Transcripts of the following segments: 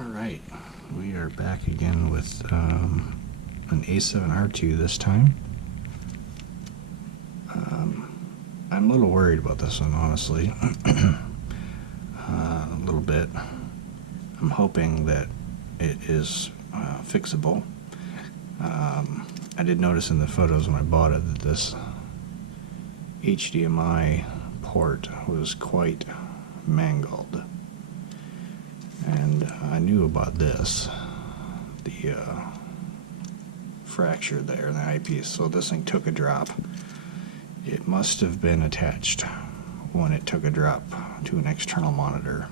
Alright, we are back again with an A7R2 this time. I'm a little worried about this one, honestly. A little bit. I'm hoping that it is fixable. I did notice in the photos when I bought it that this HDMI port was quite mangled. And I knew about this, the fracture there in the eyepiece. So this thing took a drop. It must have been attached when it took a drop to an external monitor.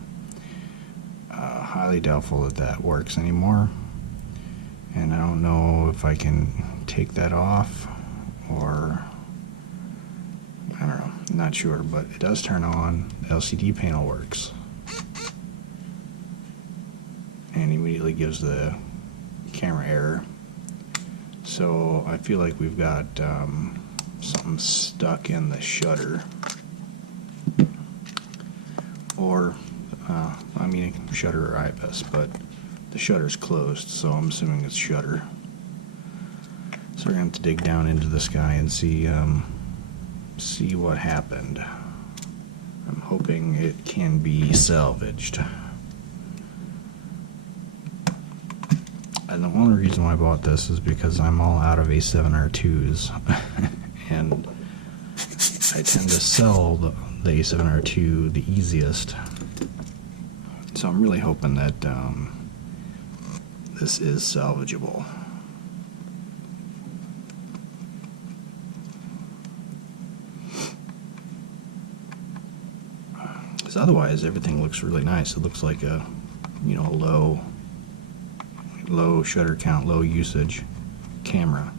Highly doubtful that that works anymore. And I don't know if I can take that off or I don't know, I'm not sure, but it does turn on. The LCD panel works. And immediately gives the camera error. So I feel like we've got something stuck in the shutter, or I mean shutter or IPS, but the shutter's closed, so I'm assuming it's shutter. So we're gonna have to dig down into this guy and see what happened. I'm hoping it can be salvaged. And the only reason why I bought this is because I'm all out of A7R2s and I tend to sell the A7R2 the easiest, so I'm really hoping that this is salvageable. Because otherwise everything looks really nice. It looks like a, you know, low shutter count, low usage camera.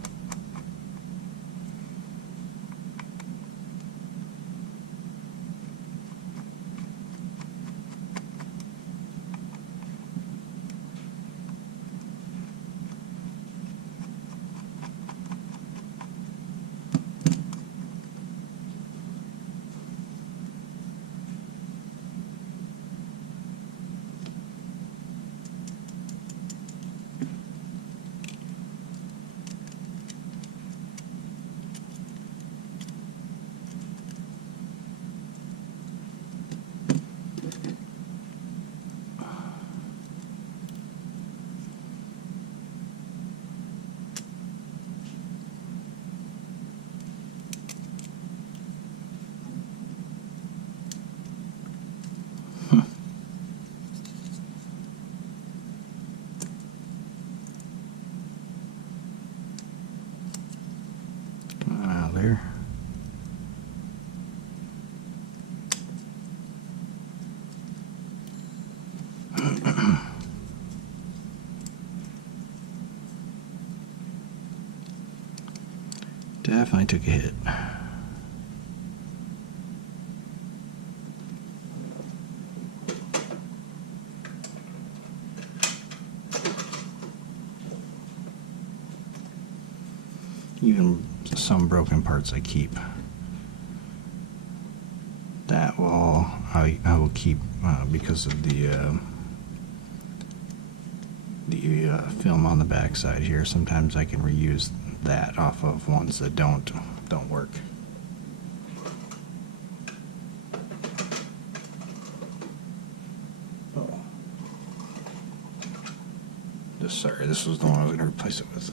There. Definitely took a hit. Even some broken parts I keep. That will I will keep because of the film on the back side here. Sometimes I can reuse that off of ones that don't work. Oh. Sorry, this was the one I was going to replace it with.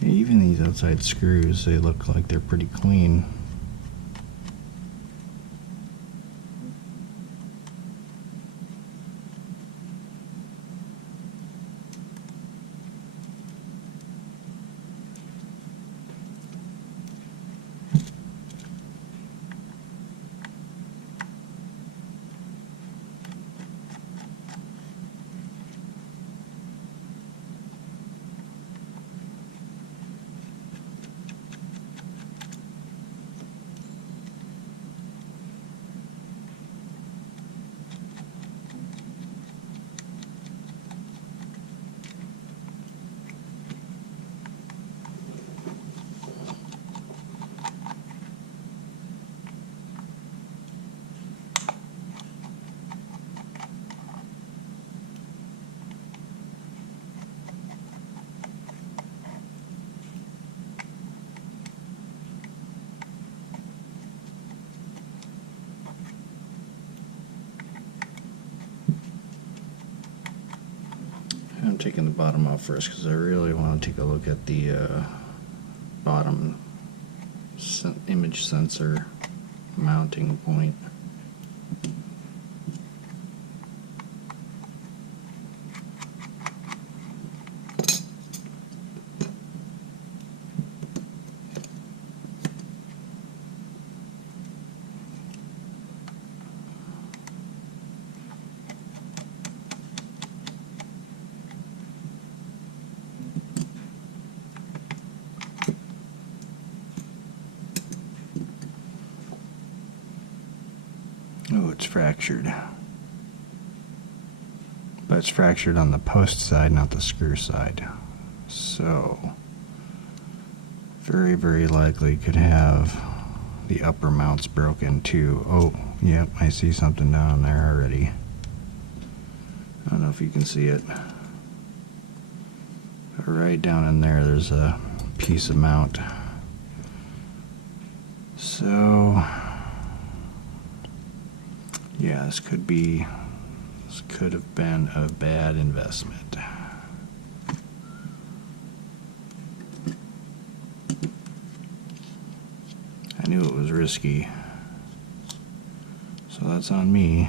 Even these outside screws, they look like they're pretty clean. I'm taking the bottom off first because I really want to take a look at the bottom image sensor mounting point. Oh, it's fractured. But it's fractured on the post side, not the screw side. So, very, very likely could have the upper mounts broken too. Oh, yep, I see something down there already. I don't know if you can see it. But right down in there, there's a piece of mount. So, yeah, this could have been a bad investment. I knew it was risky, so that's on me.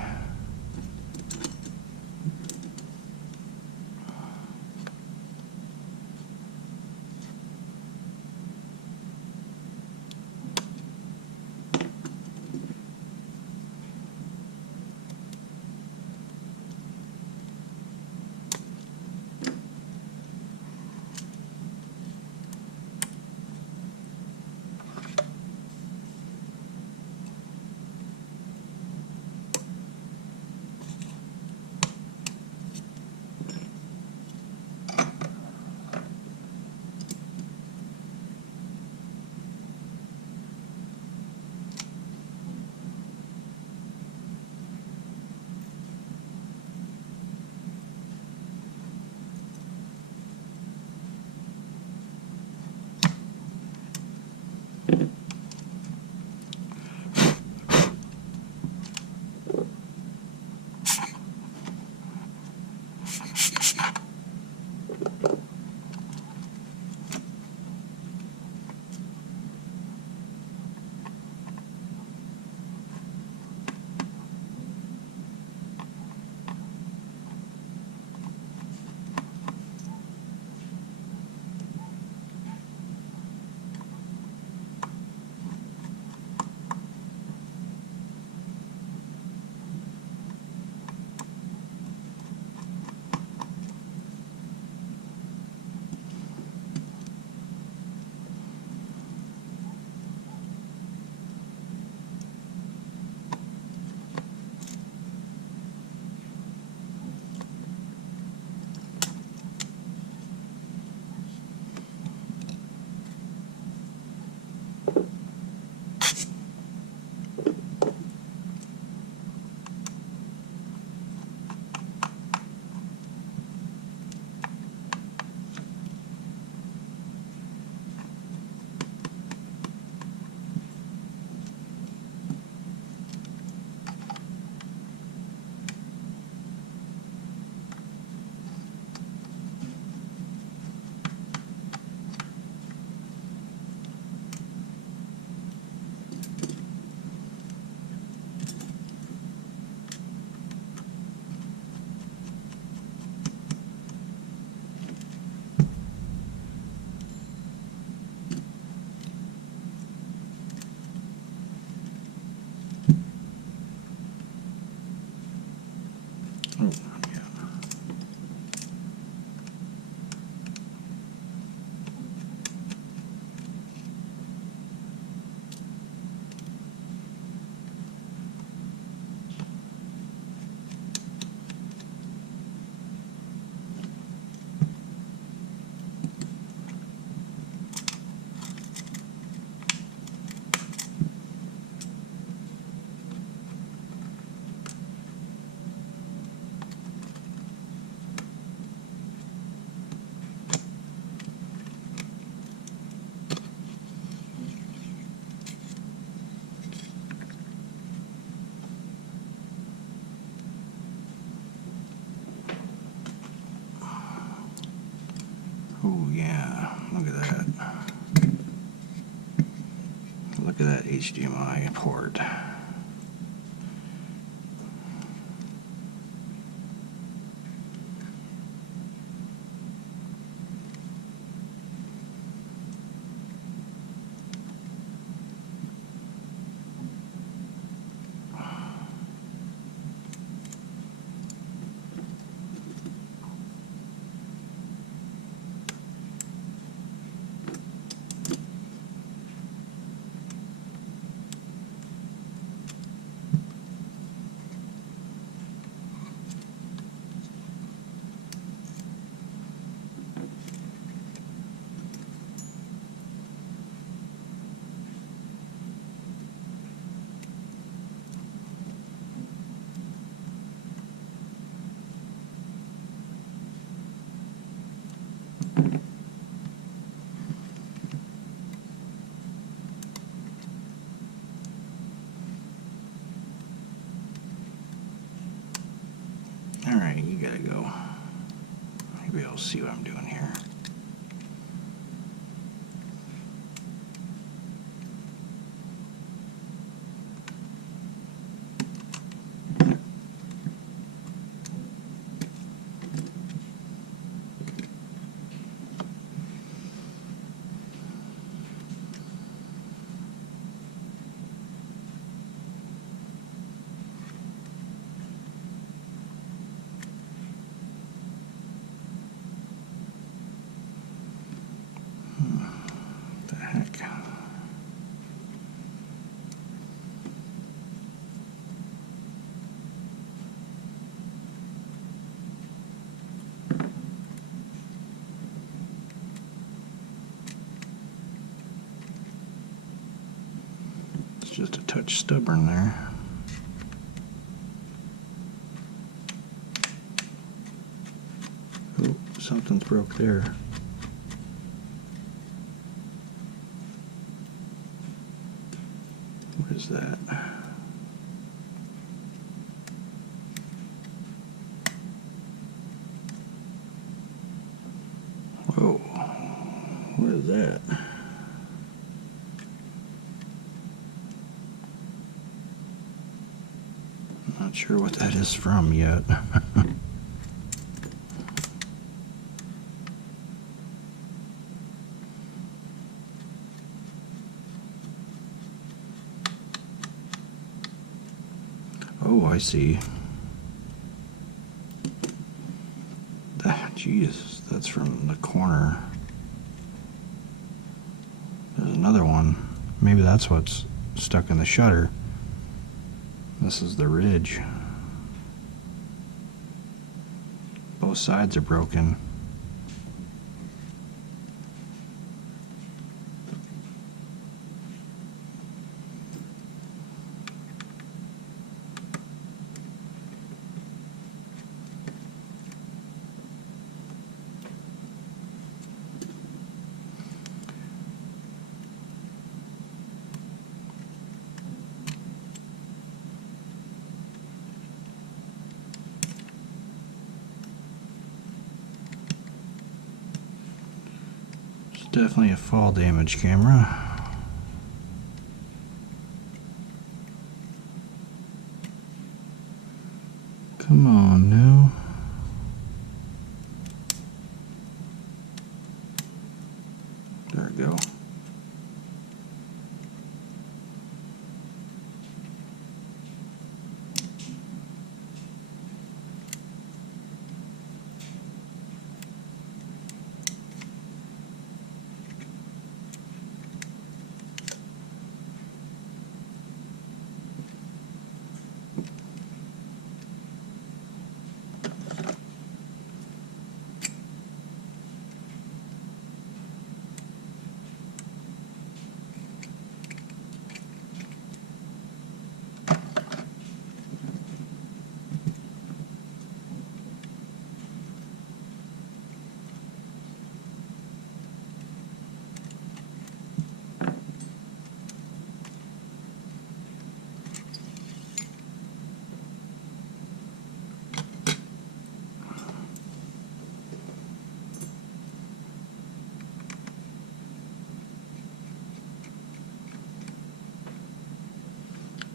yeah, look at that. Look at that HDMI port. Alright, you gotta go. Maybe I'll see what I'm doing here. The heck? It's just a touch stubborn there. Oh, something's broke there. What is that? Whoa, what is that? Not sure what that is from yet. Oh, I see. Jesus, that's from the corner. There's another one. Maybe that's what's stuck in the shutter. This is the ridge. Both sides are broken. Definitely a fall damage camera. Come on now. There we go.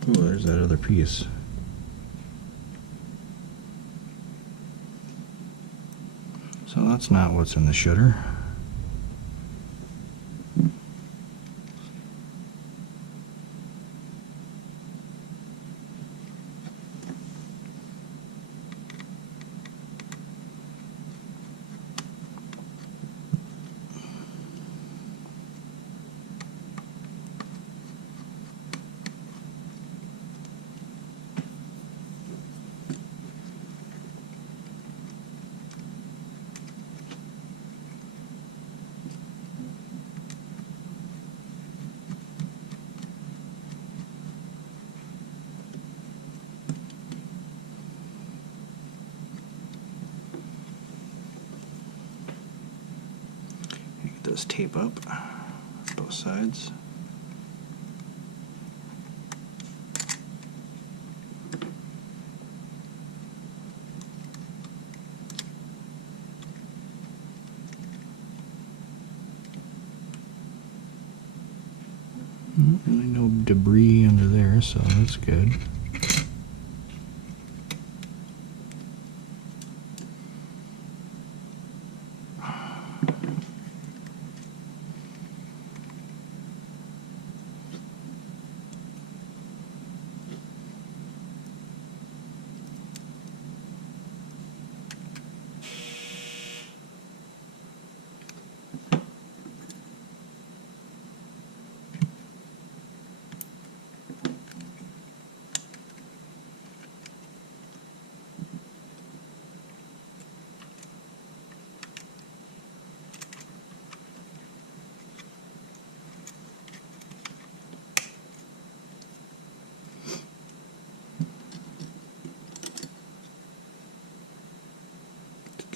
Oh, there's that other piece. So that's not what's in the shutter. Get this tape up both sides. Really no debris under there, so that's good.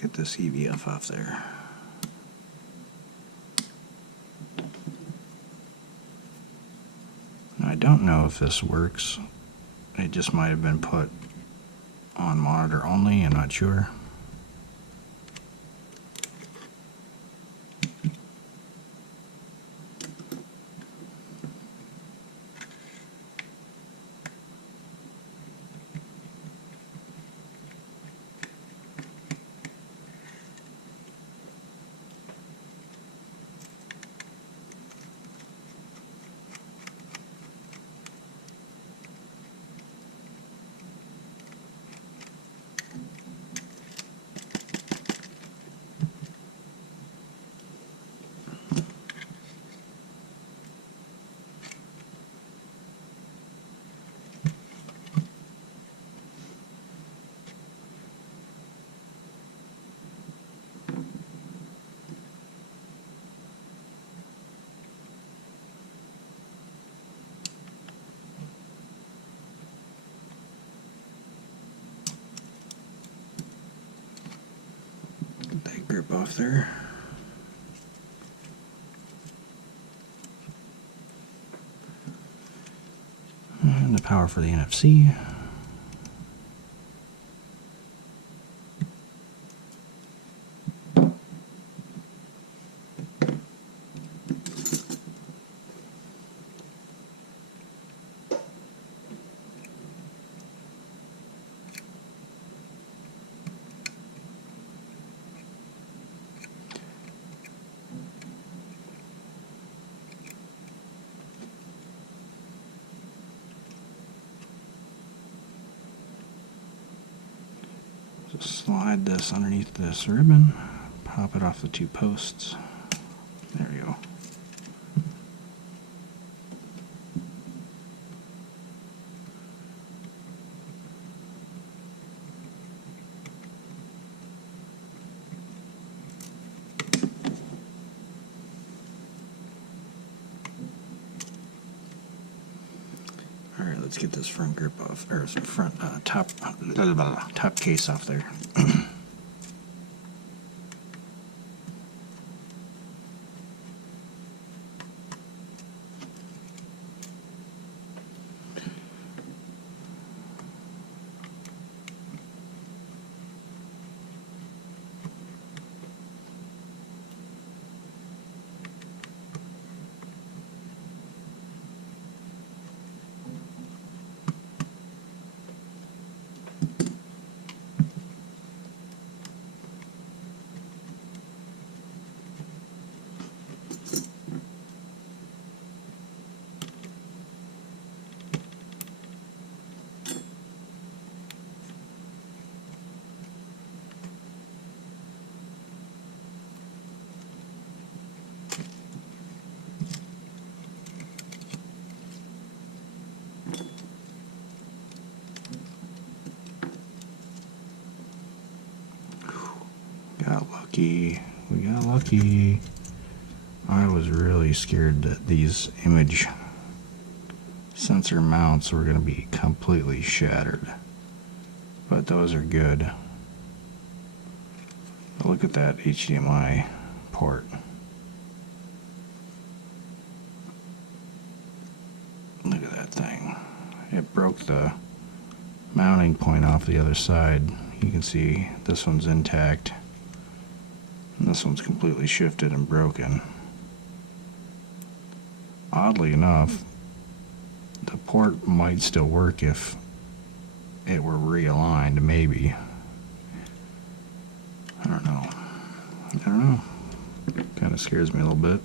Get this EVF off there. I don't know if this works. It just might have been put on monitor only, I'm not sure. Get that grip off there. And the power for the NFC. Just slide this underneath this ribbon, pop it off the two posts. There we go. All right, let's get this front grip off, or front top case off there. lucky. We got lucky. I was really scared that these image sensor mounts were going to be completely shattered. But those are good. But look at that HDMI port. Look at that thing. It broke the mounting point off the other side. You can see this one's intact. And this one's completely shifted and broken. Oddly enough, the port might still work if it were realigned, maybe. I don't know. Kind of scares me a little bit.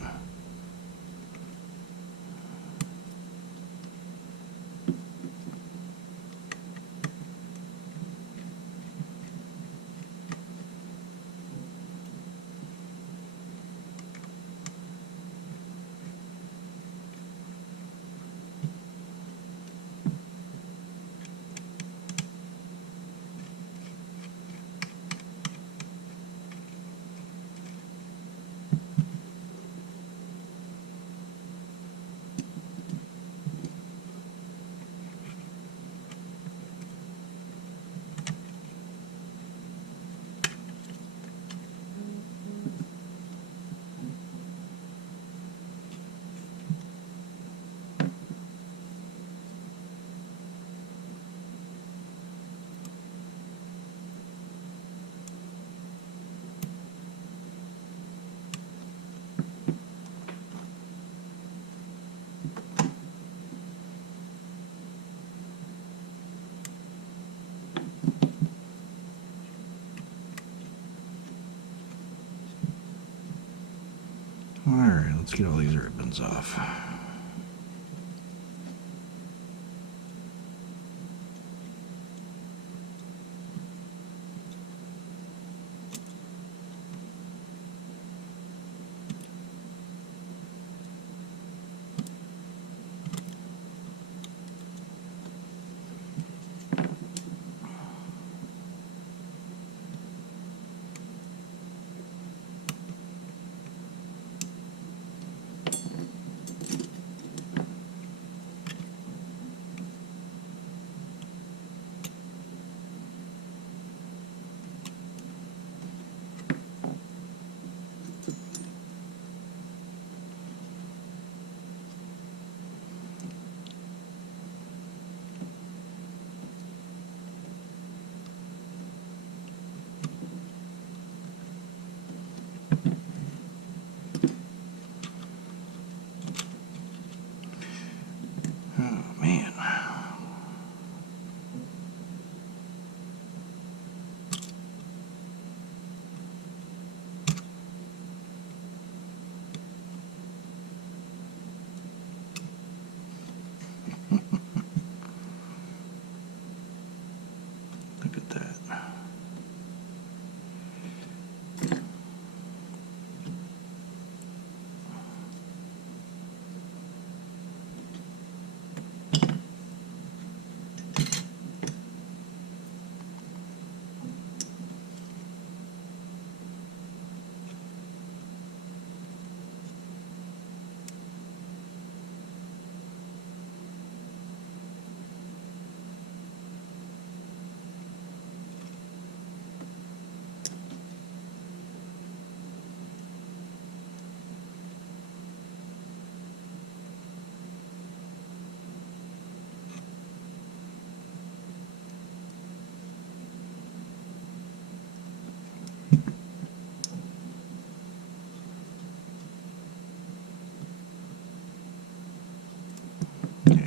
Alright, let's get all these ribbons off.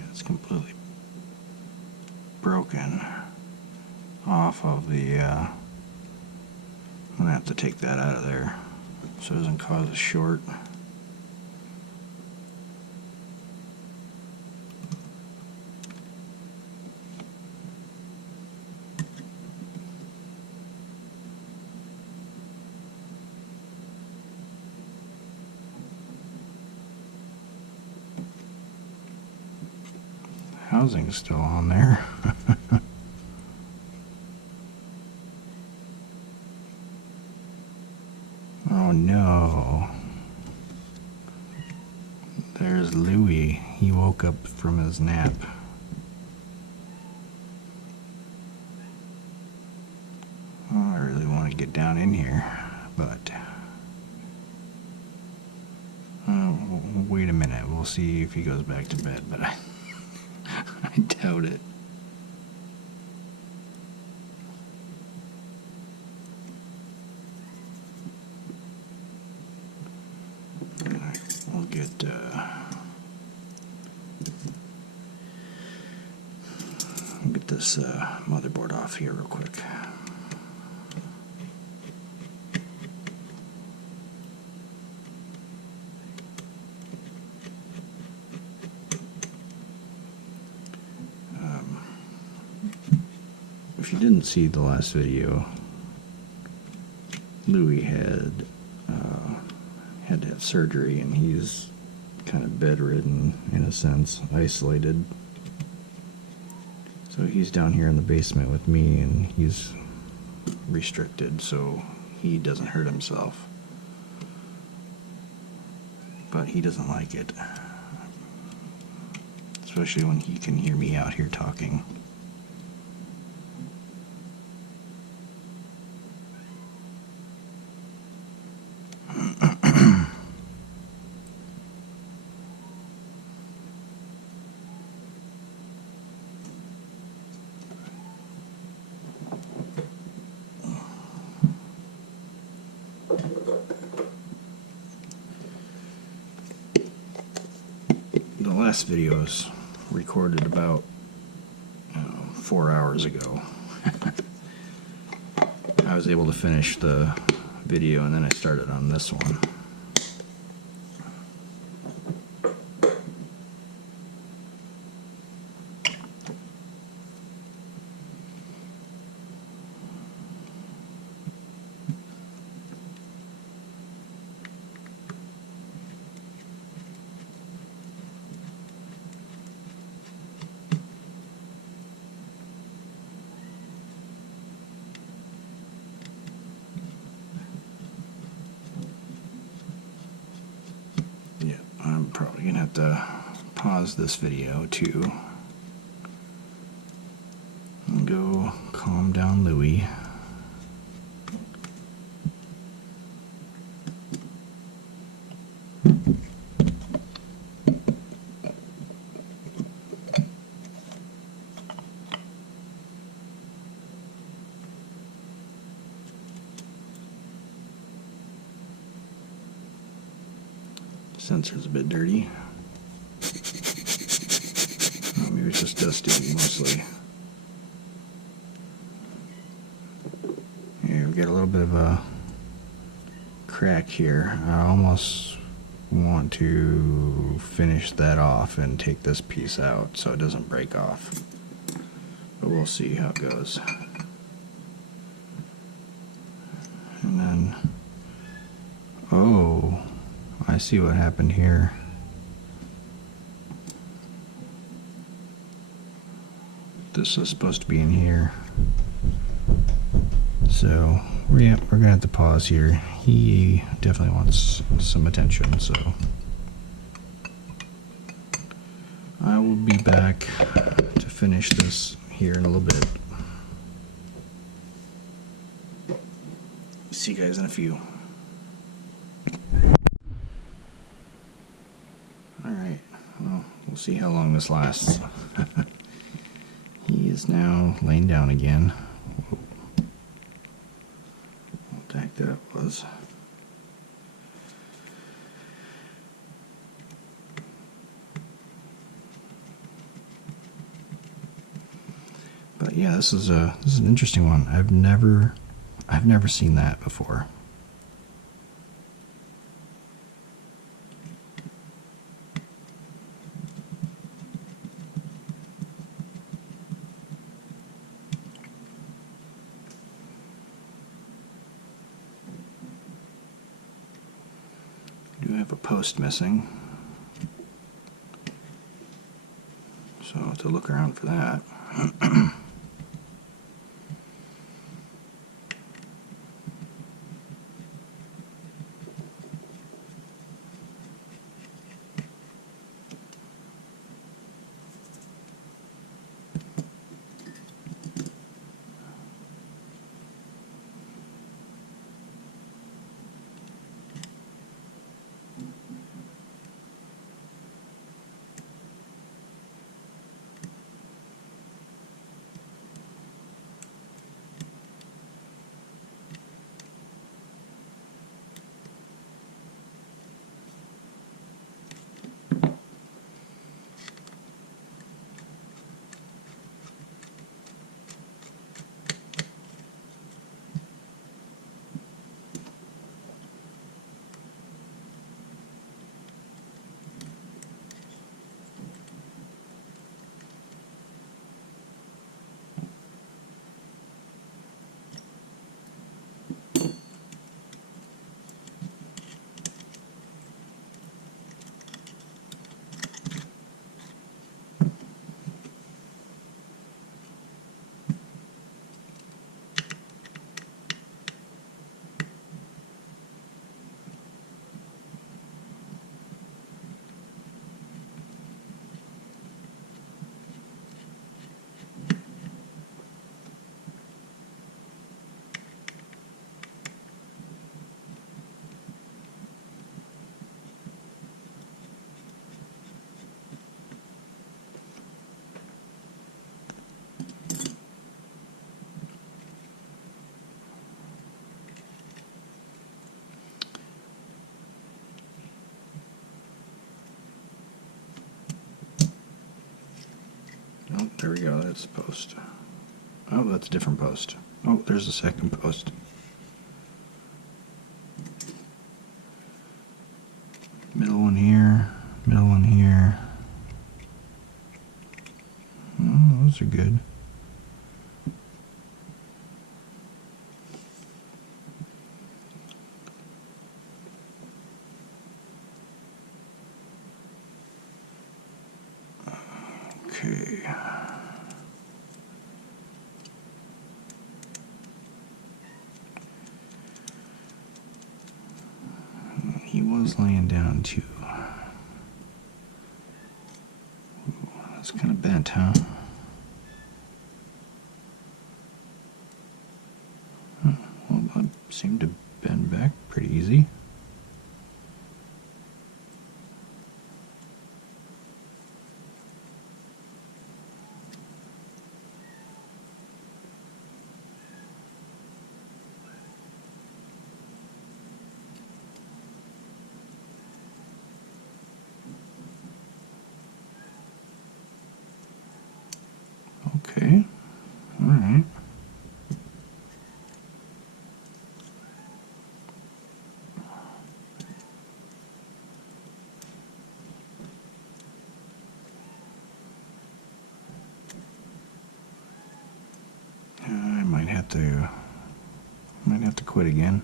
It's completely broken off of the I'm gonna have to take that out of there so it doesn't cause a short. Housing's still on there. he woke up from his nap. Well, I really want to get down in here, but wait a minute. We'll see if he goes back to bed, but I doubt it. We'll get this motherboard off here real quick. If you didn't see the last video, Louis had to have surgery, and he's kind of bedridden in a sense, isolated. So he's down here in the basement with me, and he's restricted so he doesn't hurt himself. But he doesn't like it, especially when he can hear me out here talking. The last video was recorded about 4 hours ago. I was able to finish the video, and then I started on this one. Yeah, I'm probably gonna have to pause this video to go calm down Louis. Sensor's a bit dirty. Oh, maybe it's just dusty mostly. Here we got a little bit of a crack here. I almost want to finish that off and take this piece out so it doesn't break off. But we'll see how it goes. And then, oh, I see what happened here. This is supposed to be in here. So, we're gonna have to pause here. He definitely wants some attention, so I will be back to finish this here in a little bit. See you guys in a few. Alright, well, we'll see how long this lasts. He is now laying down again. Whoa. What the heck that was. But yeah, this is an interesting one. I've never seen that before. I do have a post missing, so I'll have to look around for that. Oh, there we go, that's the post. Oh, that's a different post. Oh, there's the second post. Middle one here, middle one here. Oh, those are good. Okay. He was laying down too. Ooh, that's kind of bent, huh? Well, that seemed to bend back pretty easy. Okay, all right. I might have to quit again.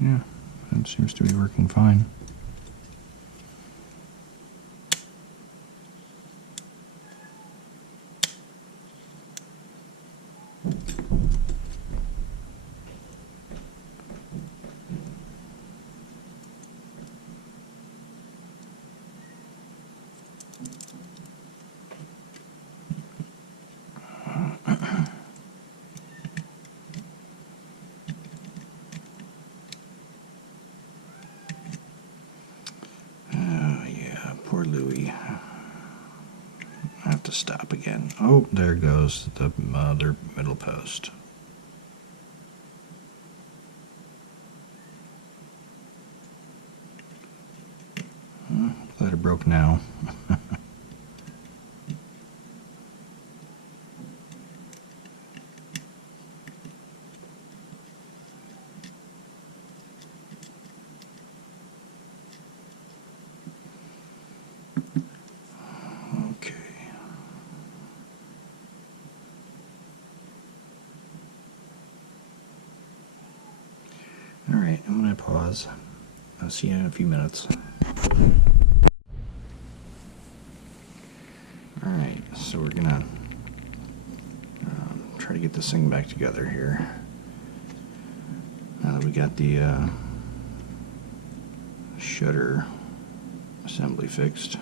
Yeah, that seems to be working fine. Poor Louie. I have to stop again. Oh, there goes the other middle post. Glad it broke now. Okay. All right, I'm going to pause. I'll see you in a few minutes. Alright, so we're going to try to get this thing back together here. Now that we got the shutter assembly fixed.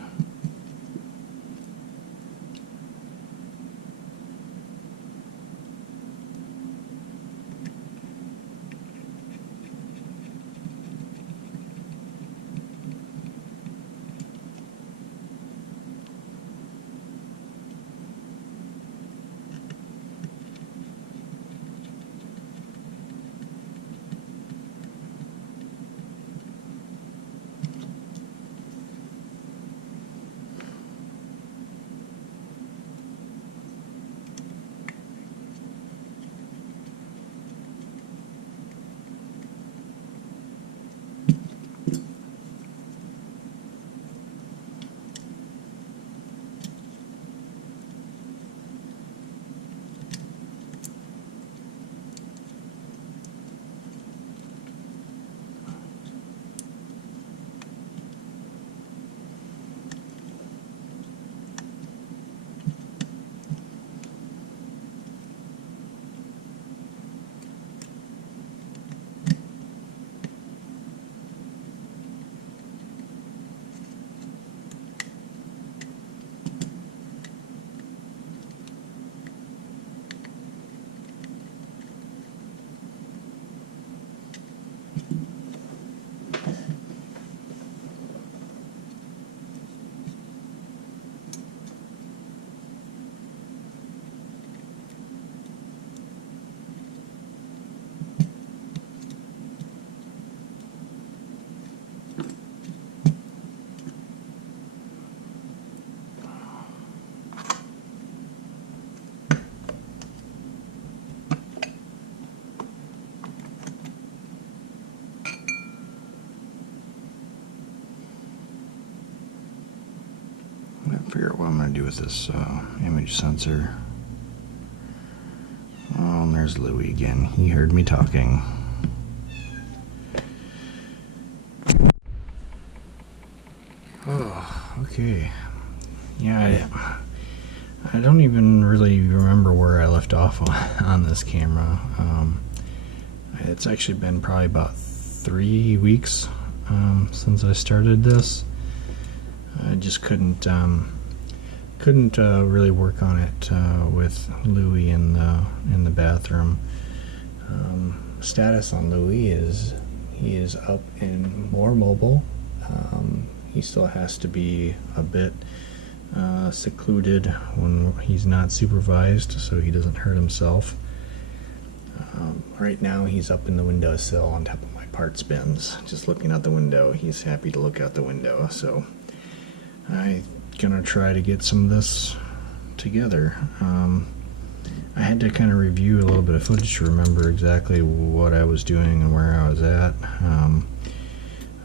I'm gonna figure out what I'm gonna do with this image sensor. Oh, and there's Louie again. He heard me talking. Oh, okay. Yeah, I don't even really remember where I left off on this camera. It's actually been probably about 3 weeks since I started this. I just couldn't really work on it with Louie in the bathroom. Status on Louie is he is up and more mobile. He still has to be a bit secluded when he's not supervised, so he doesn't hurt himself. Right now he's up in the windowsill on top of my parts bins, just looking out the window. He's happy to look out the window, so I'm gonna try to get some of this together. I had to kind of review a little bit of footage to remember exactly what I was doing and where I was at.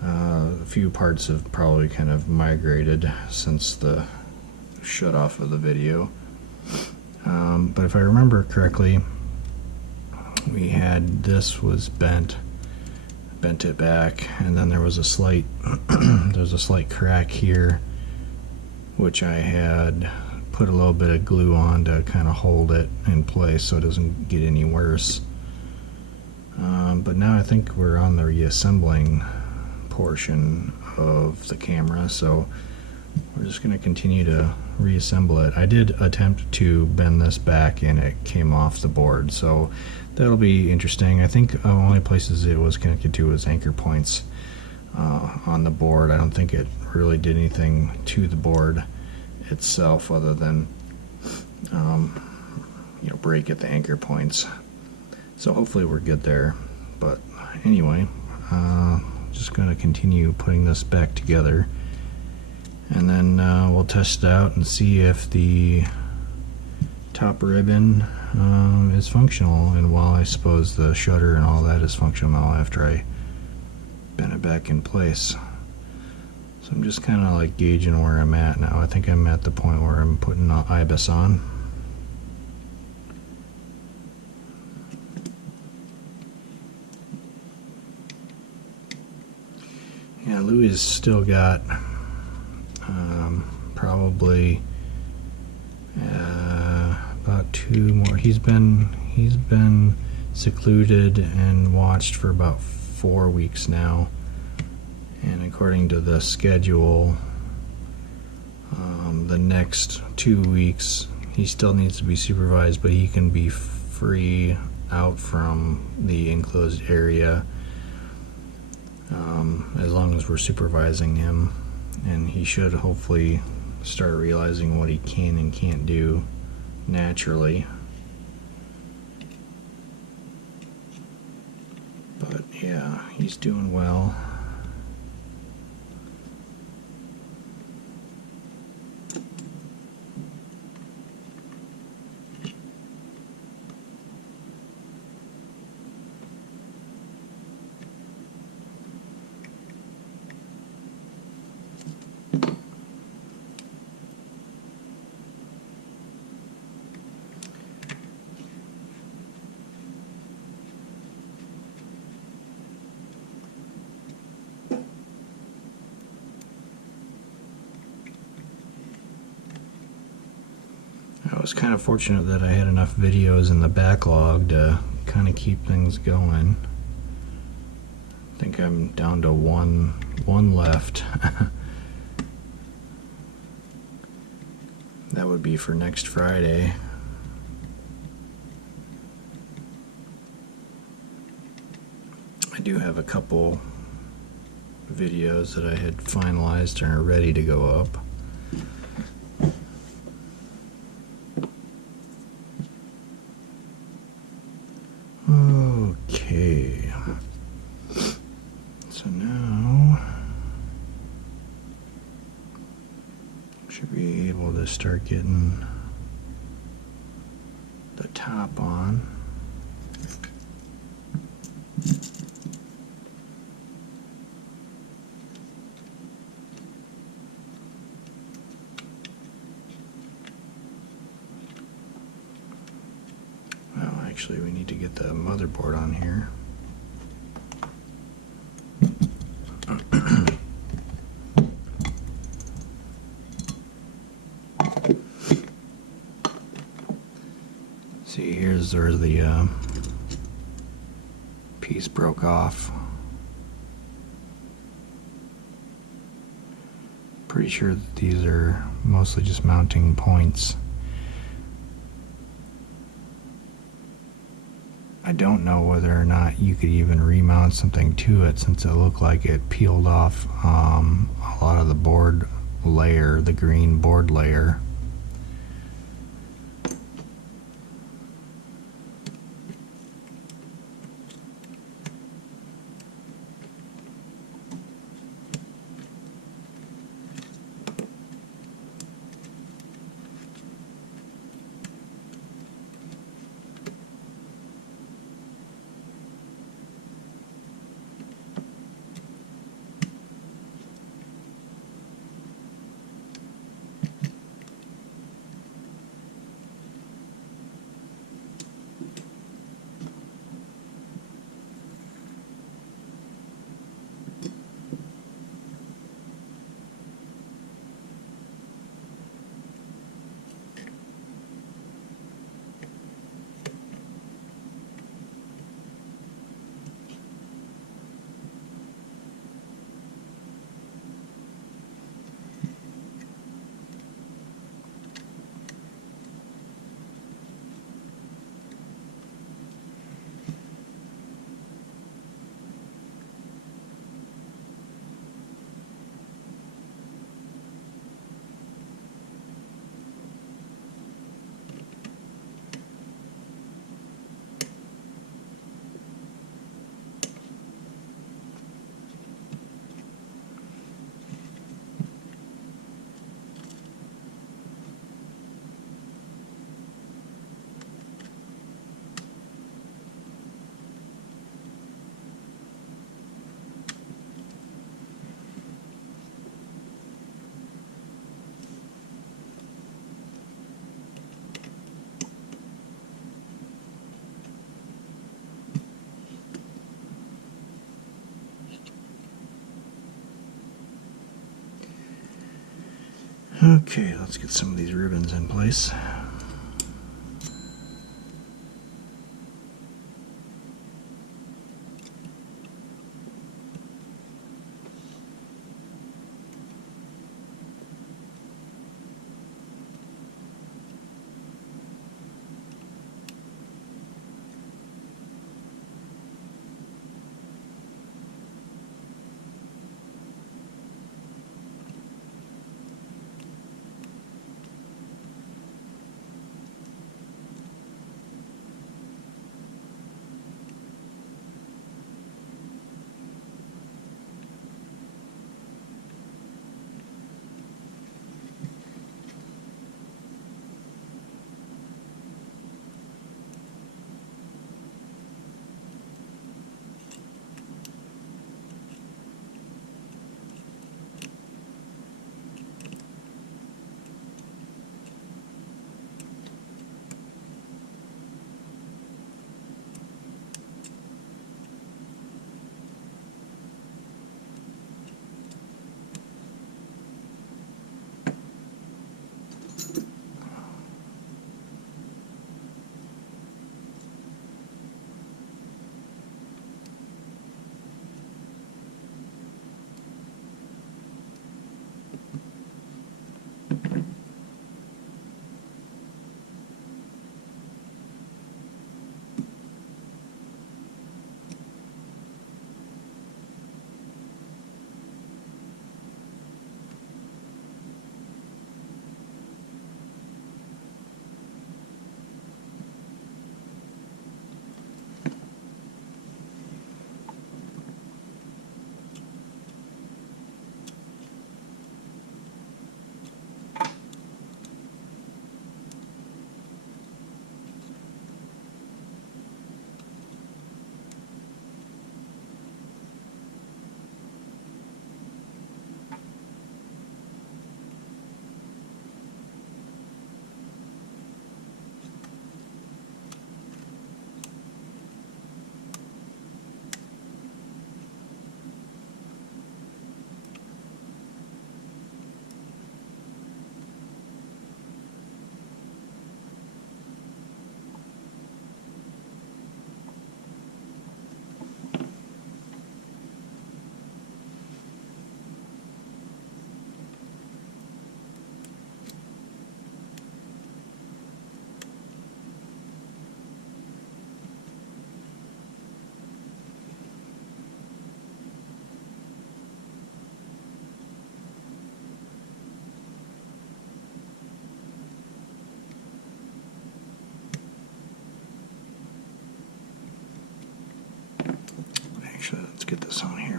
A few parts have probably kind of migrated since the shut off of the video, but if I remember correctly, we had this was bent it back, and then there was a slight crack here, which I had put a little bit of glue on to kind of hold it in place so it doesn't get any worse. But now I think we're on the reassembling portion of the camera, so we're just going to continue to reassemble it. I did attempt to bend this back and it came off the board, so that'll be interesting. I think the only places it was connected to was anchor points on the board. I don't think it really did anything to the board itself other than break at the anchor points. So hopefully we're good there. But anyway, just going to continue putting this back together, and then we'll test it out and see if the top ribbon is functional, and while I suppose the shutter and all that is functional after I bend it back in place. So I'm just kind of like gauging where I'm at now. I think I'm at the point where I'm putting IBIS on. Yeah, Louis still got probably about 2 more. He's been secluded and watched for about 4 weeks now, and according to the schedule, the next 2 weeks he still needs to be supervised, but he can be free out from the enclosed area as long as we're supervising him, and he should hopefully start realizing what he can and can't do naturally. But yeah, he's doing well. I was kind of fortunate that I had enough videos in the backlog to kind of keep things going. I think I'm down to one left. That would be for next Friday. I do have a couple videos that I had finalized and are ready to go up. Okay, so now should be able to start getting the top on. Actually, we need to get the motherboard on here. See, here's where the piece broke off. Pretty sure that these are mostly just mounting points. I don't know whether or not you could even remount something to it, since it looked like it peeled off a lot of the board layer, the green board layer. Okay, let's get some of these ribbons in place.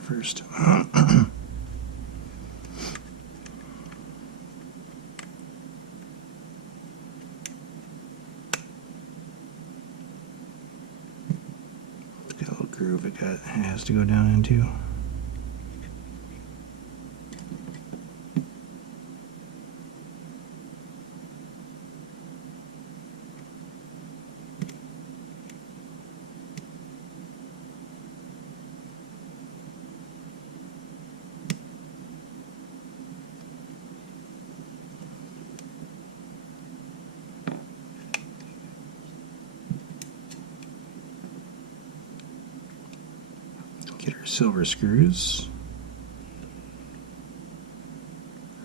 first. Got a little groove it has to go down into. Get our silver screws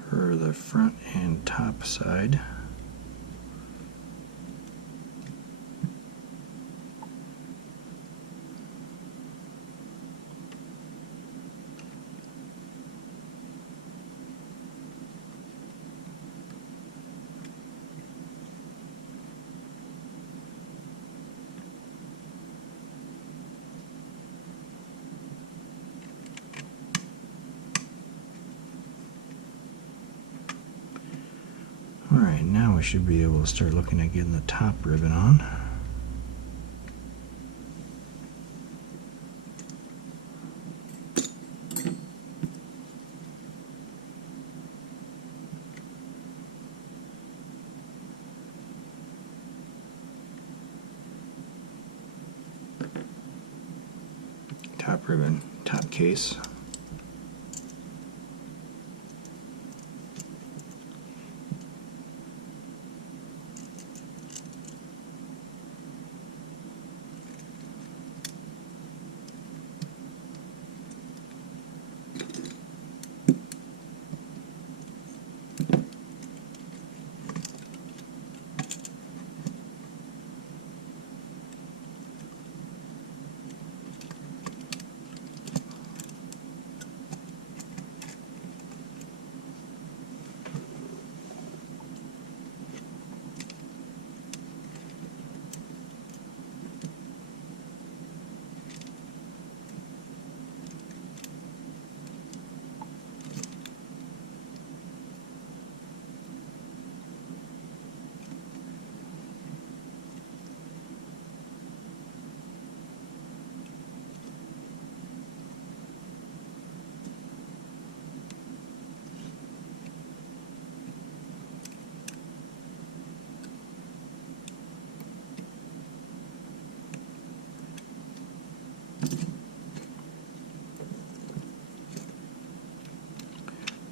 for the front and top side. Alright, now we should be able to start looking at getting the top ribbon on. Top ribbon, top case.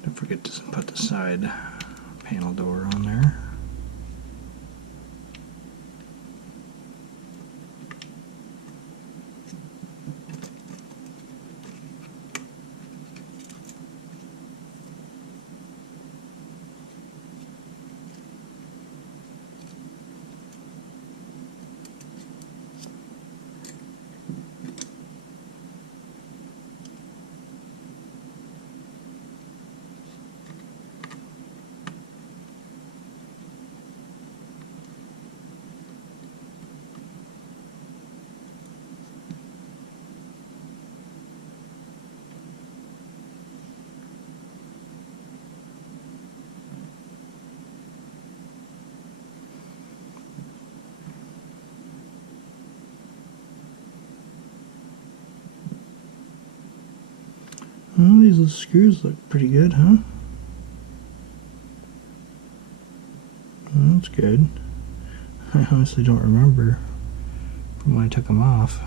Don't forget to put the side panel door on there. Well, these little screws look pretty good, huh? Well, that's good. I honestly don't remember from when I took them off.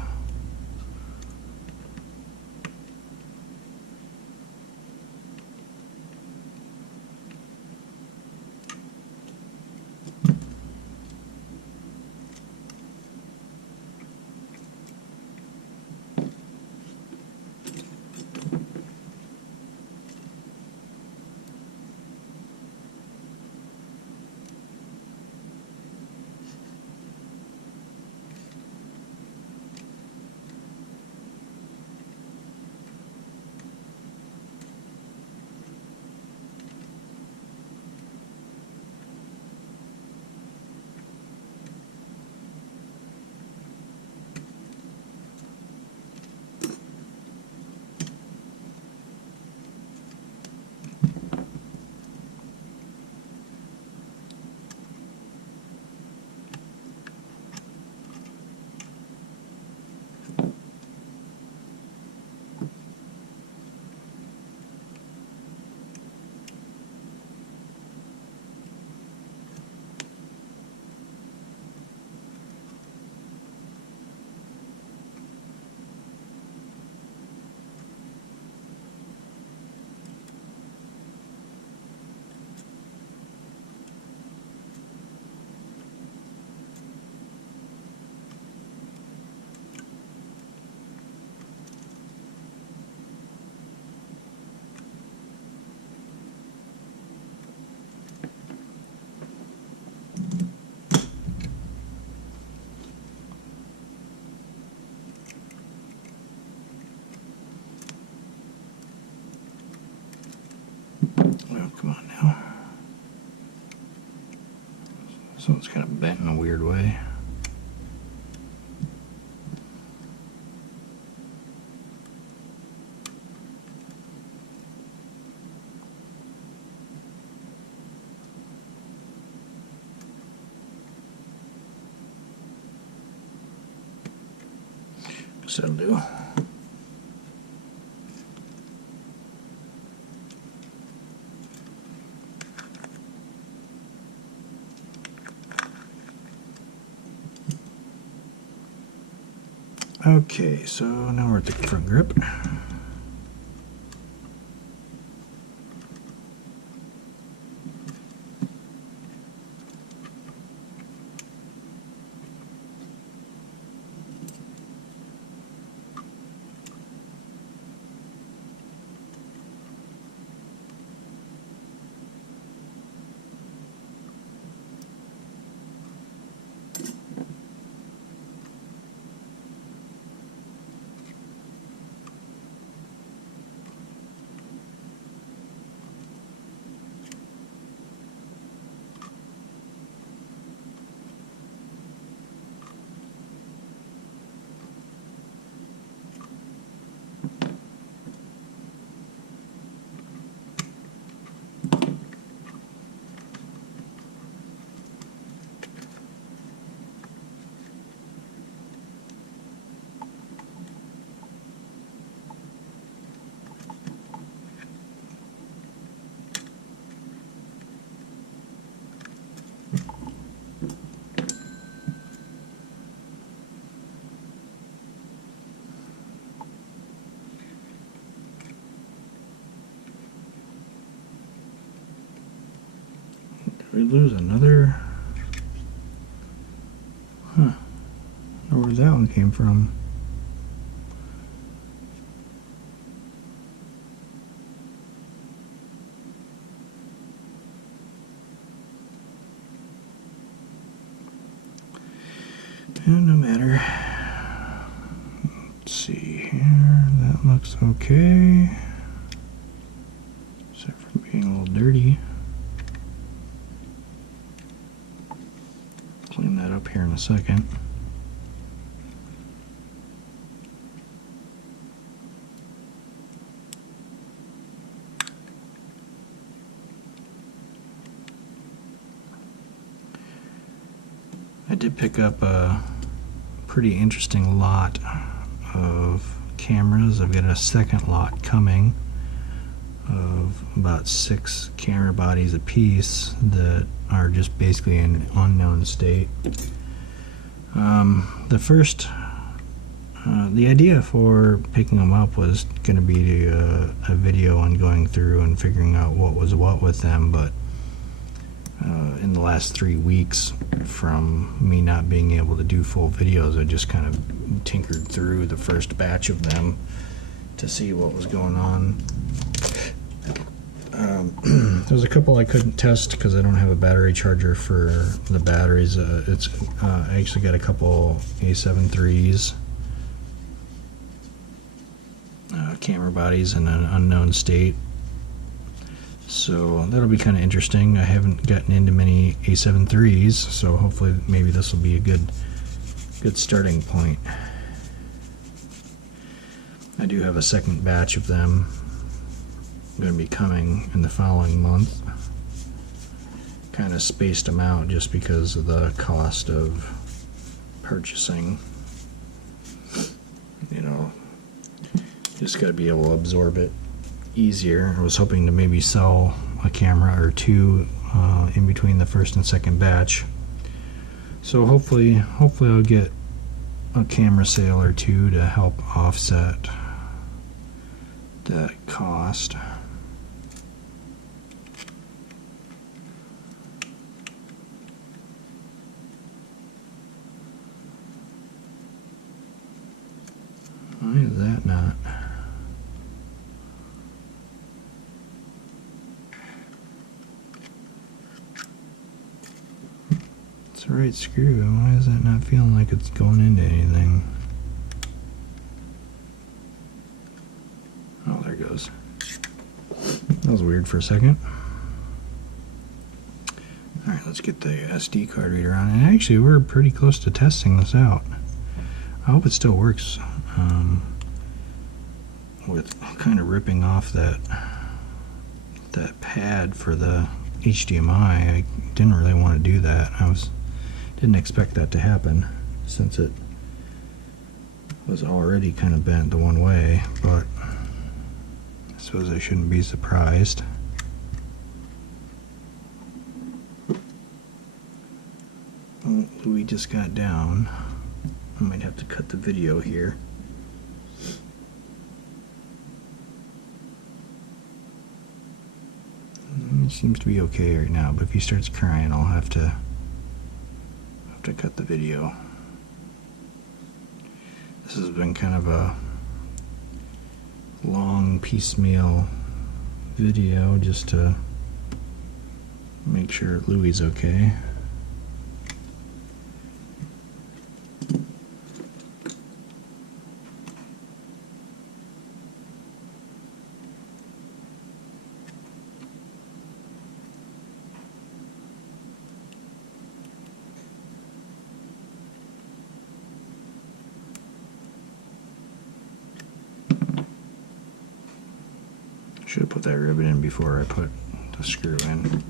Oh, come on now. So it's kind of bent in a weird way. Guess that'll do. Okay, so now we're at the front grip. Did we lose another? Huh. I don't know where that one came from. And no matter. Let's see here. That looks okay. Except for being a little dirty. Clean that up here in a second. I did pick up a pretty interesting lot of cameras. I've got a second lot coming of about 6 camera bodies a piece that are just basically in unknown state. The idea for picking them up was going to be a video on going through and figuring out what was what with them, but in the last 3 weeks, from me not being able to do full videos, I just kind of tinkered through the first batch of them to see what was going on. There's a couple I couldn't test because I don't have a battery charger for the batteries. I actually got a couple A7R2s, camera bodies in an unknown state. So that'll be kind of interesting. I haven't gotten into many A7R2s, so hopefully maybe this will be a good starting point. I do have a second batch of them going to be coming in the following month. Kind of spaced them out just because of the cost of purchasing. You know, just got to be able to absorb it easier. I was hoping to maybe sell a camera or two in between the first and second batch. So hopefully I'll get a camera sale or two to help offset that cost. Why is that not? It's the right screw. Why is that not feeling like it's going into anything? Oh, there it goes. That was weird for a second. Alright, let's get the SD card reader on. And actually, we're pretty close to testing this out. I hope it still works. With kind of ripping off that pad for the HDMI, I didn't really want to do that. Didn't expect that to happen since it was already kind of bent the one way, but I suppose I shouldn't be surprised. Oh, Louis just got down. I might have to cut the video here. It seems to be okay right now, but if he starts crying, I'll have to cut the video. This has been kind of a long piecemeal video just to make sure Louis is okay. Should have put that ribbon in before I put the screw in.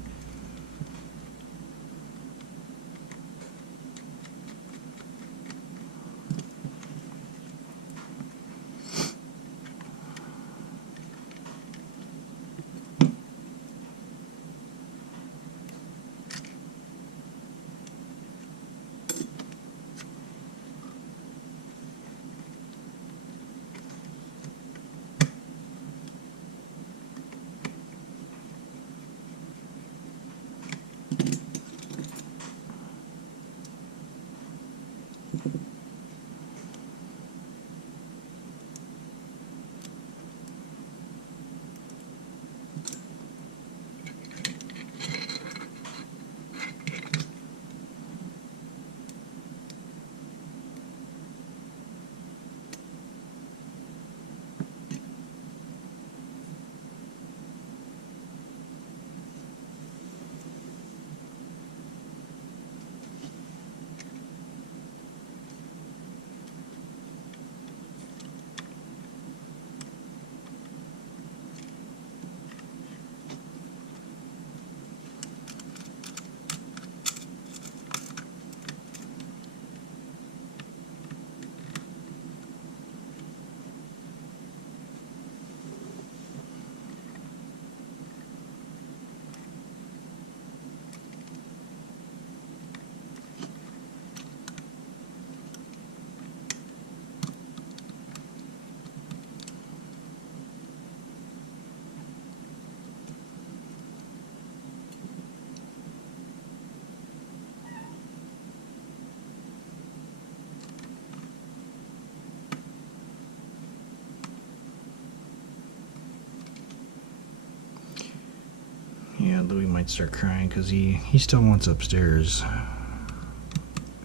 Yeah, Louis might start crying because he still wants upstairs,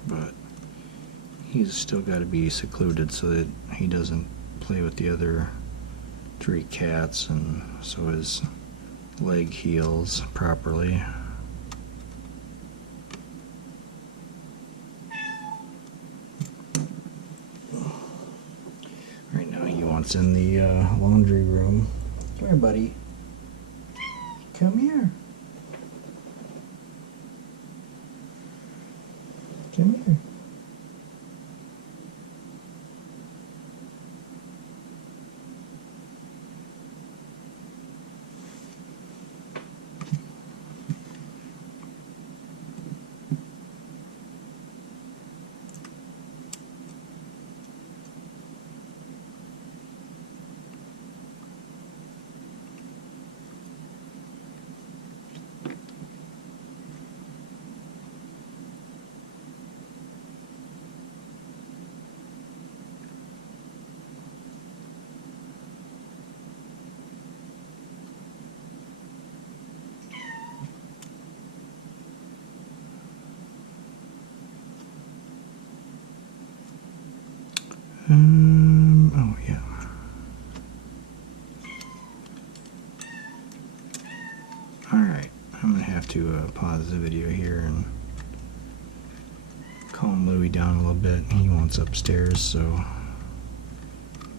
but he's still got to be secluded so that he doesn't play with the other 3 cats, and so his leg heals properly. Right now he wants in the laundry room. Come here, buddy. Come here. Come here. Oh yeah. Alright, I'm gonna have to pause the video here and calm Louie down a little bit. He wants upstairs, so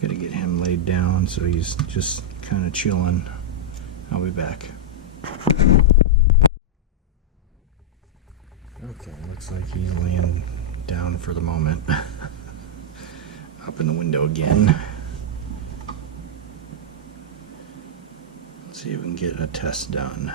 gotta get him laid down so he's just kind of chilling. I'll be back. Okay, looks like he's laying down for the moment. Up in the window again. Let's see if we can get a test done.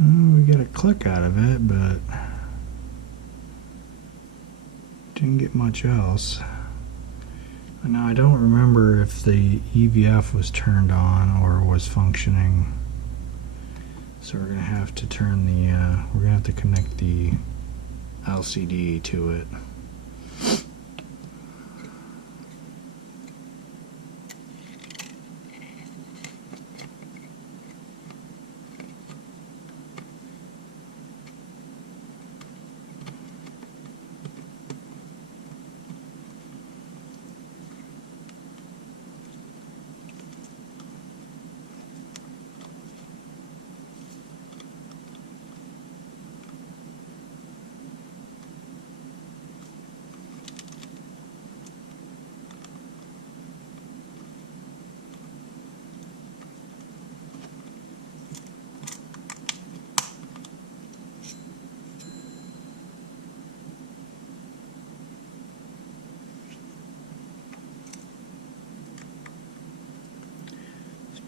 We got a click out of it, but didn't get much else. Now I don't remember if the EVF was turned on or was functioning, so we're gonna have to turn the we're gonna have to connect the LCD to it.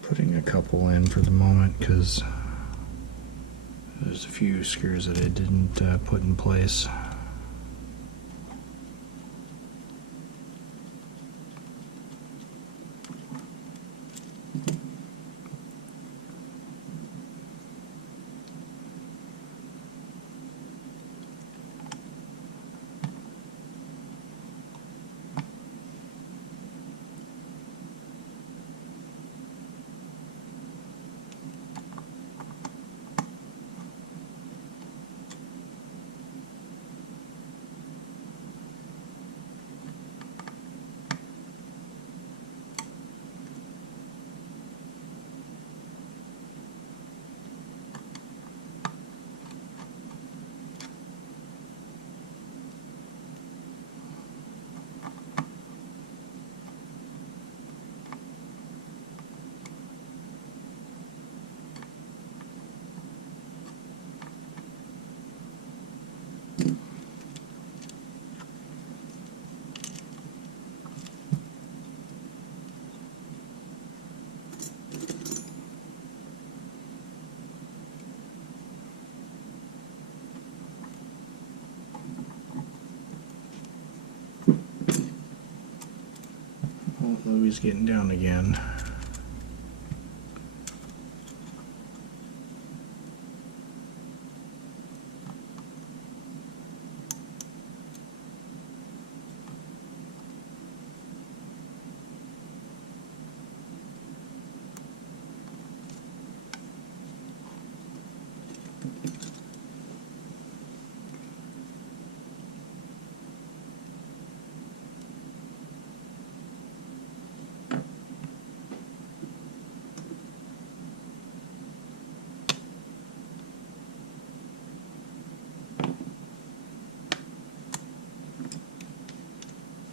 Putting a couple in for the moment because there's a few screws that I didn't put in place. Oh, Louie's getting down again.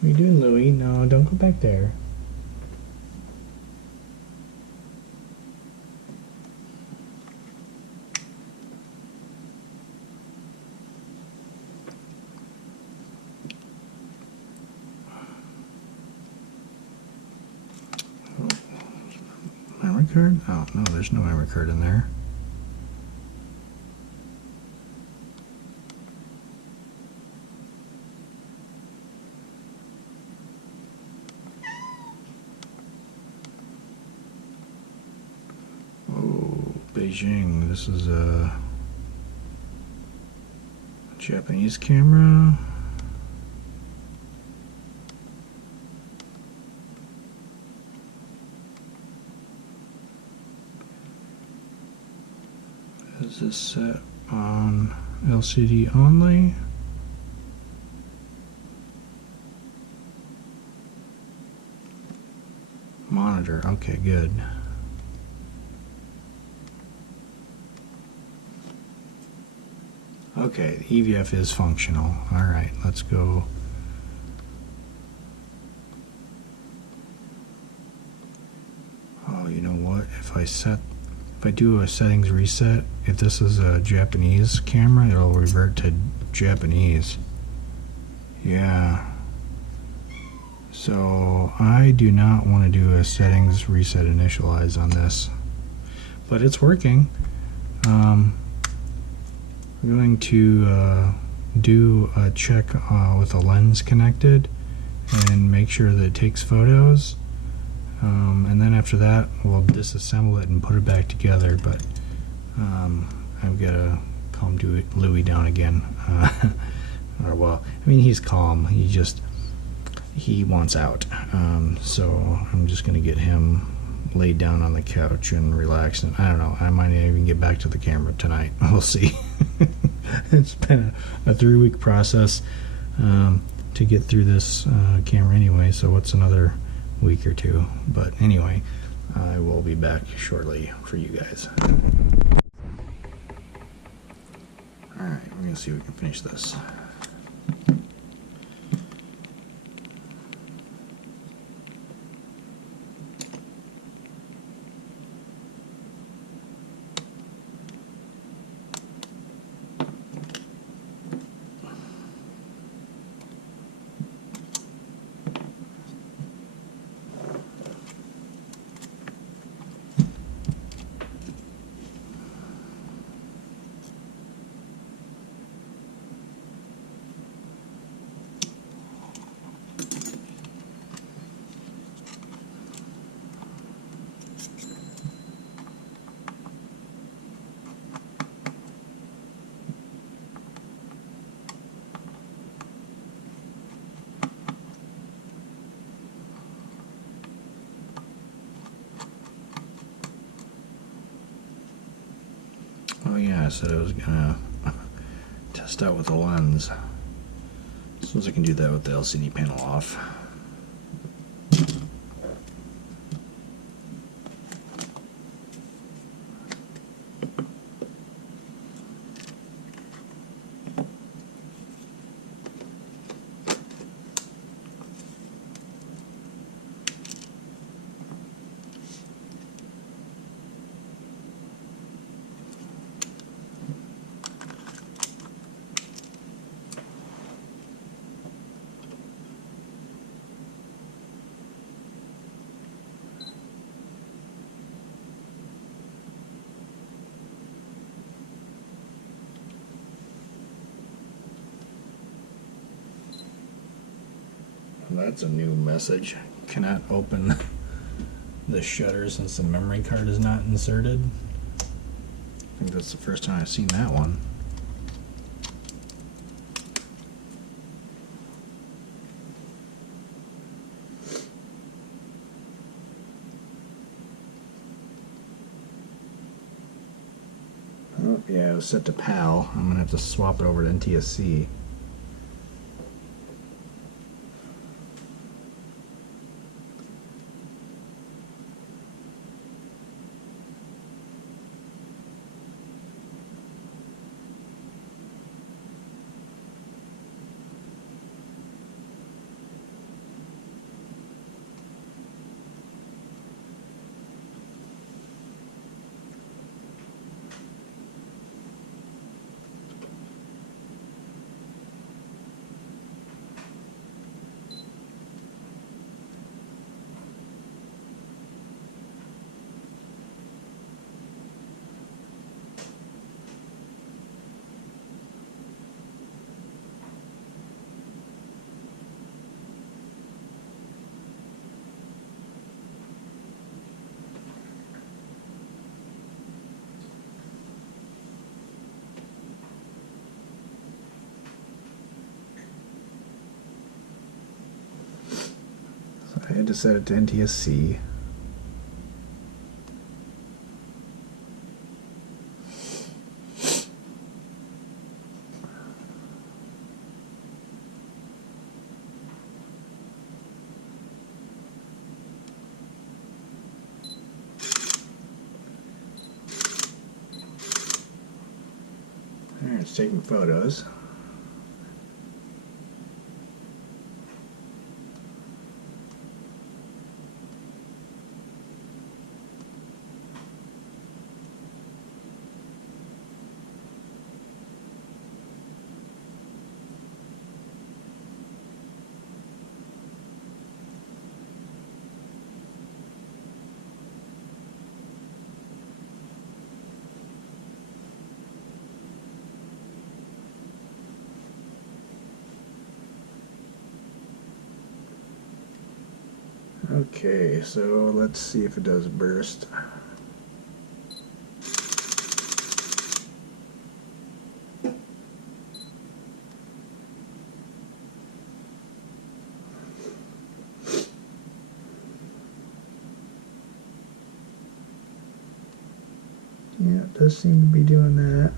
What are you doing, Louie? No, don't go back there. Memory card? Oh, no, there's no memory card in there. Oh, Beijing. This is a Japanese camera. Is this set on LCD only? Monitor, okay, good. Okay, the EVF is functional. Alright, let's go. Oh, you know what? If I do a settings reset, if this is a Japanese camera, it'll revert to Japanese. Yeah. So I do not want to do a settings reset initialize on this, but it's working. I'm going to do a check with a lens connected and make sure that it takes photos. And then after that, we'll disassemble it and put it back together. But I've got to calm Louie down again. Or well, I mean, he's calm. He wants out. So I'm just going to get him laid down on the couch and relax. And I don't know. I might not even get back to the camera tonight. We'll see. It's been a 3-week process to get through this camera anyway. So what's another week or two? But anyway, I will be back shortly for you guys. Alright, we're going to see if we can finish this. Oh yeah, I said I was gonna test out with the lens. As soon as I can do that with the LCD panel off. That's a new message. Cannot open the shutter since the memory card is not inserted. I think that's the first time I've seen that one. Oh, yeah, it was set to PAL. I'm going to have to swap it over to NTSC. I had to set it to NTSC. Alright, it's taking photos. Okay, so let's see if it does burst. Yeah, it does seem to be doing that.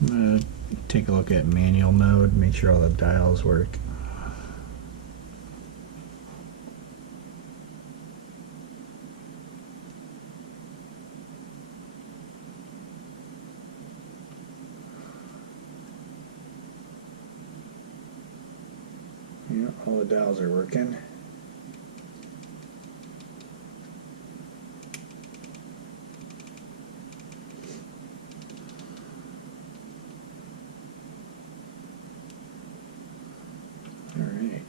I'm going to take a look at manual mode, make sure all the dials work. Yeah, all the dials are working. All right.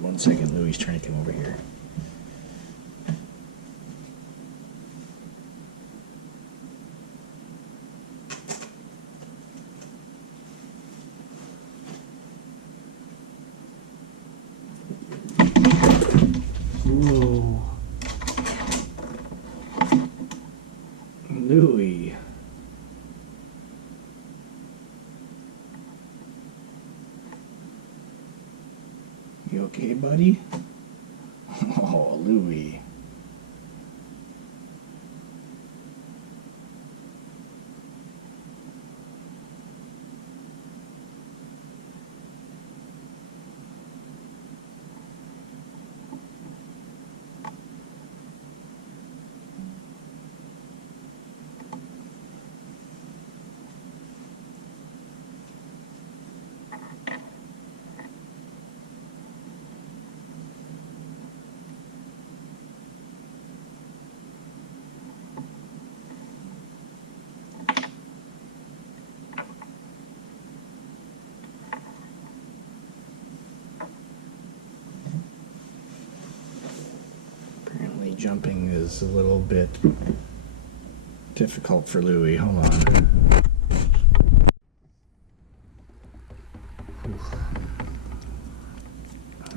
One second, Louie's trying to come over here. Whoa. Louie. You okay, buddy? Oh, Louie. Apparently jumping is a little bit difficult for Louie. Hold on.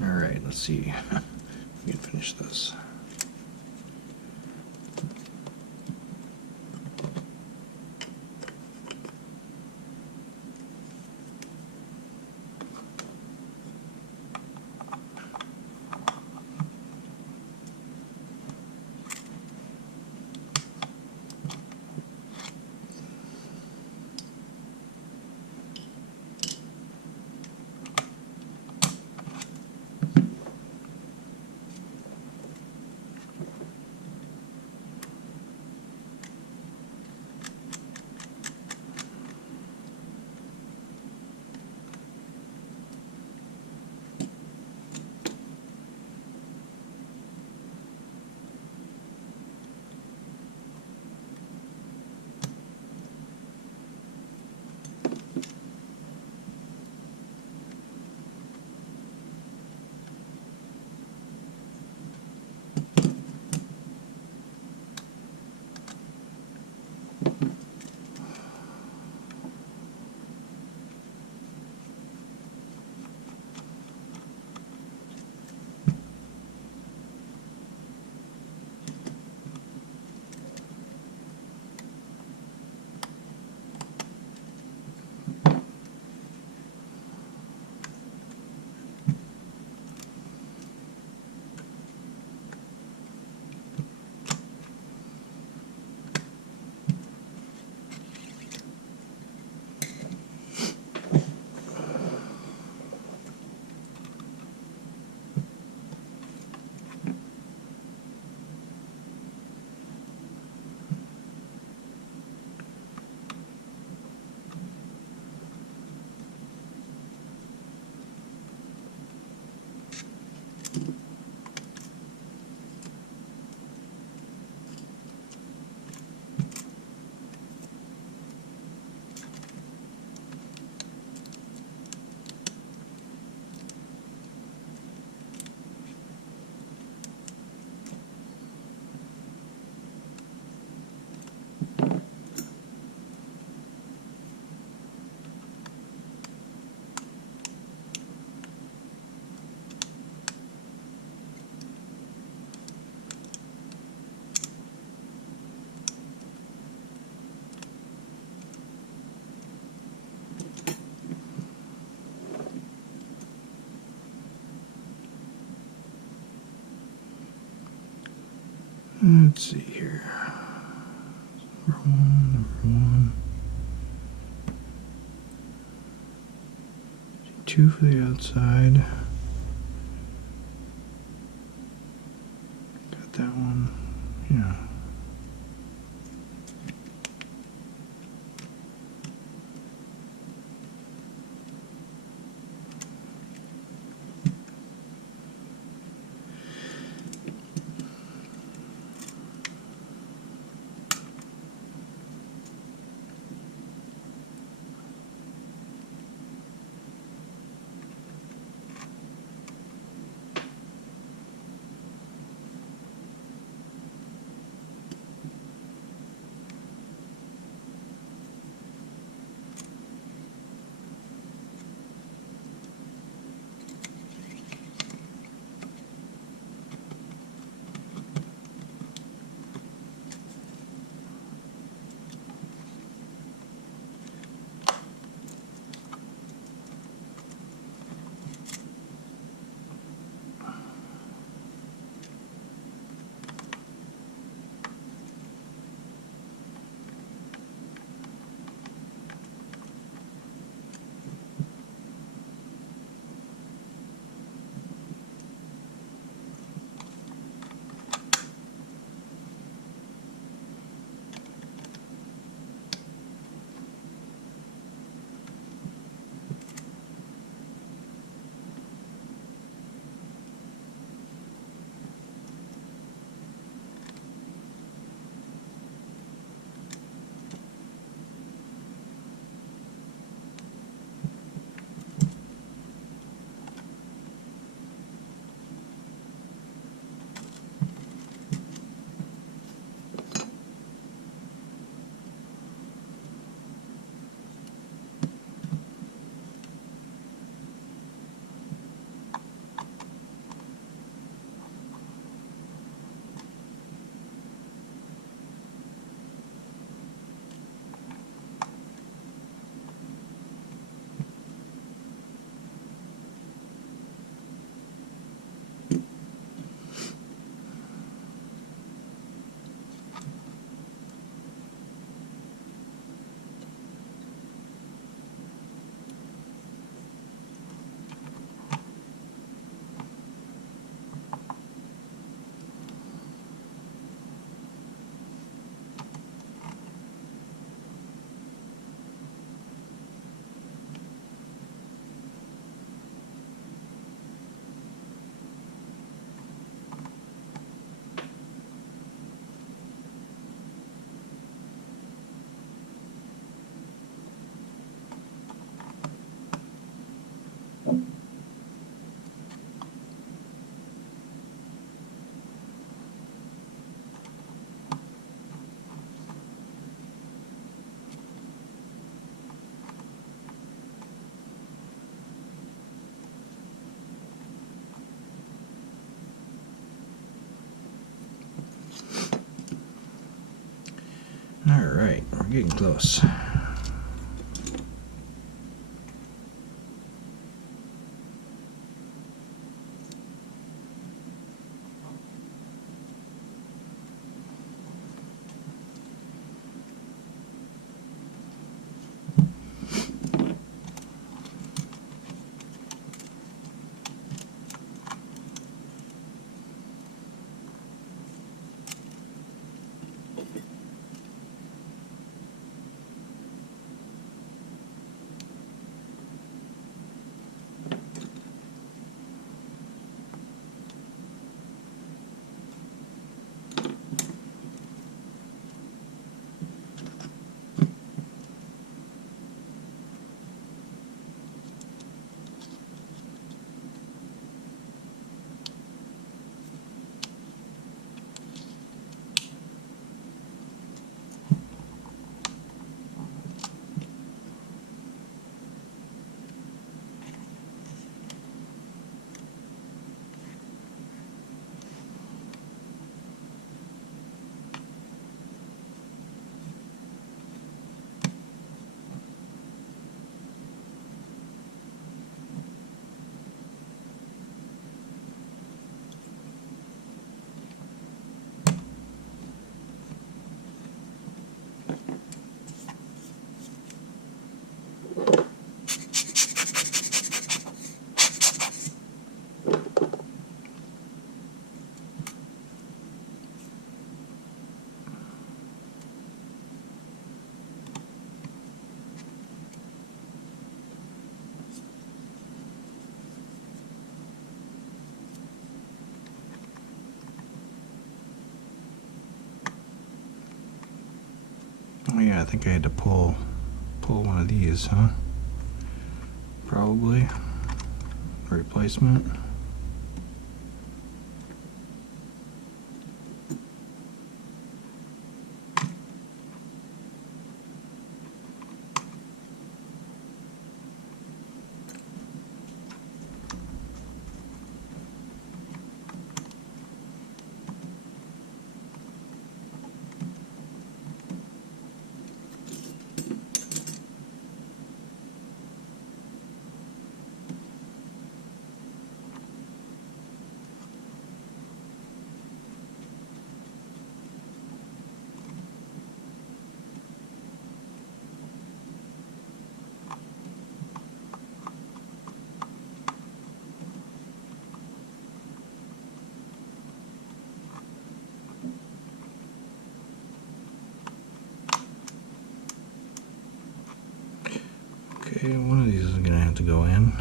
Alright, let's see if we can finish this. Let's see here. Number one. 2 for the outside. Got that one. Yeah. Alright, we're getting close. Oh yeah, I think I had to pull one of these, huh? Probably. Replacement. Okay, one of these is gonna have to go in.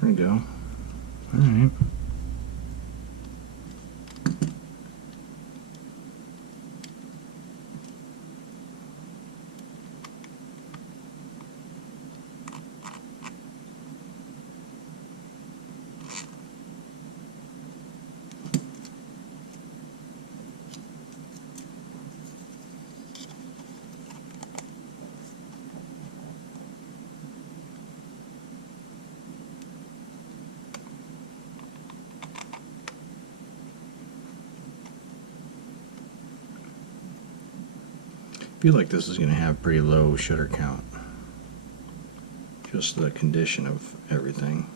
There we go. Alright. I feel like this is going to have pretty low shutter count. Just the condition of everything.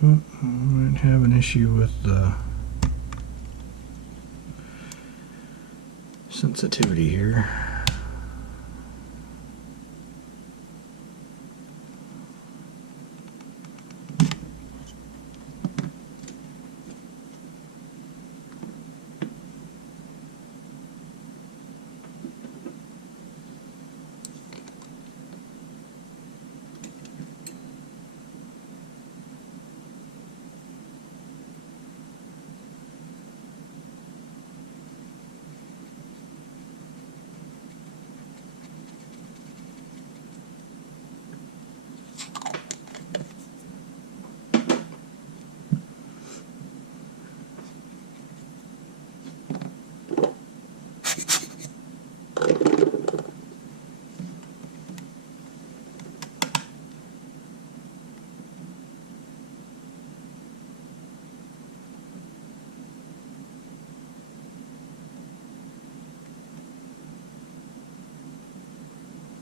Oh, I might have an issue with the sensitivity here.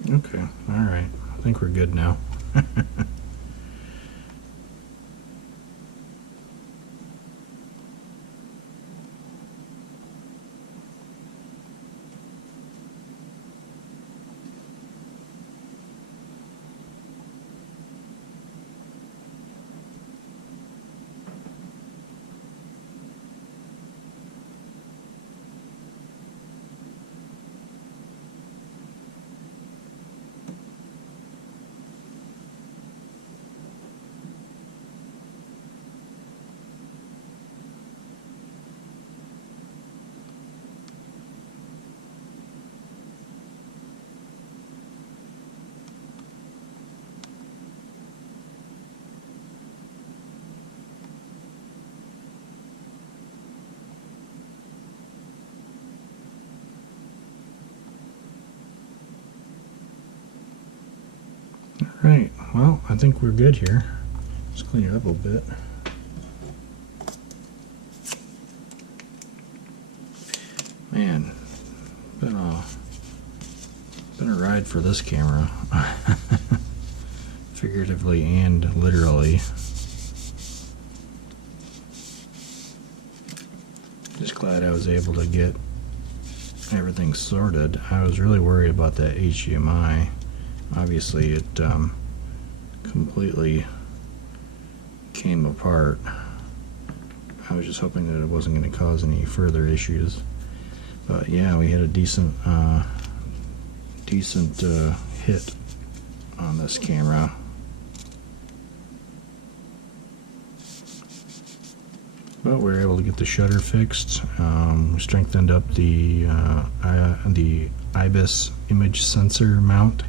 Okay, alright. I think we're good now. Right, well, I think we're good here. Let's clean it up a bit. Man, been a ride for this camera. Figuratively and literally. Just glad I was able to get everything sorted. I was really worried about that HDMI. Obviously it completely came apart. I was just hoping that it wasn't going to cause any further issues. But yeah, we had a decent hit on this camera. But we were able to get the shutter fixed. We strengthened up the IBIS image sensor mount.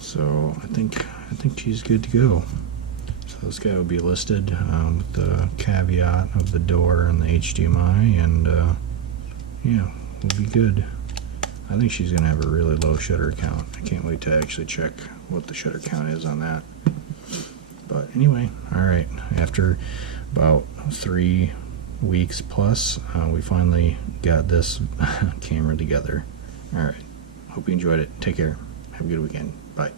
So I think she's good to go. So this guy will be listed with the caveat of the door and the HDMI, and yeah, we'll be good. I think she's gonna have a really low shutter count. I can't wait to actually check what the shutter count is on that. But anyway, all right. After about 3 weeks plus, we finally got this camera together. All right. Hope you enjoyed it. Take care. Have a good weekend. Bye.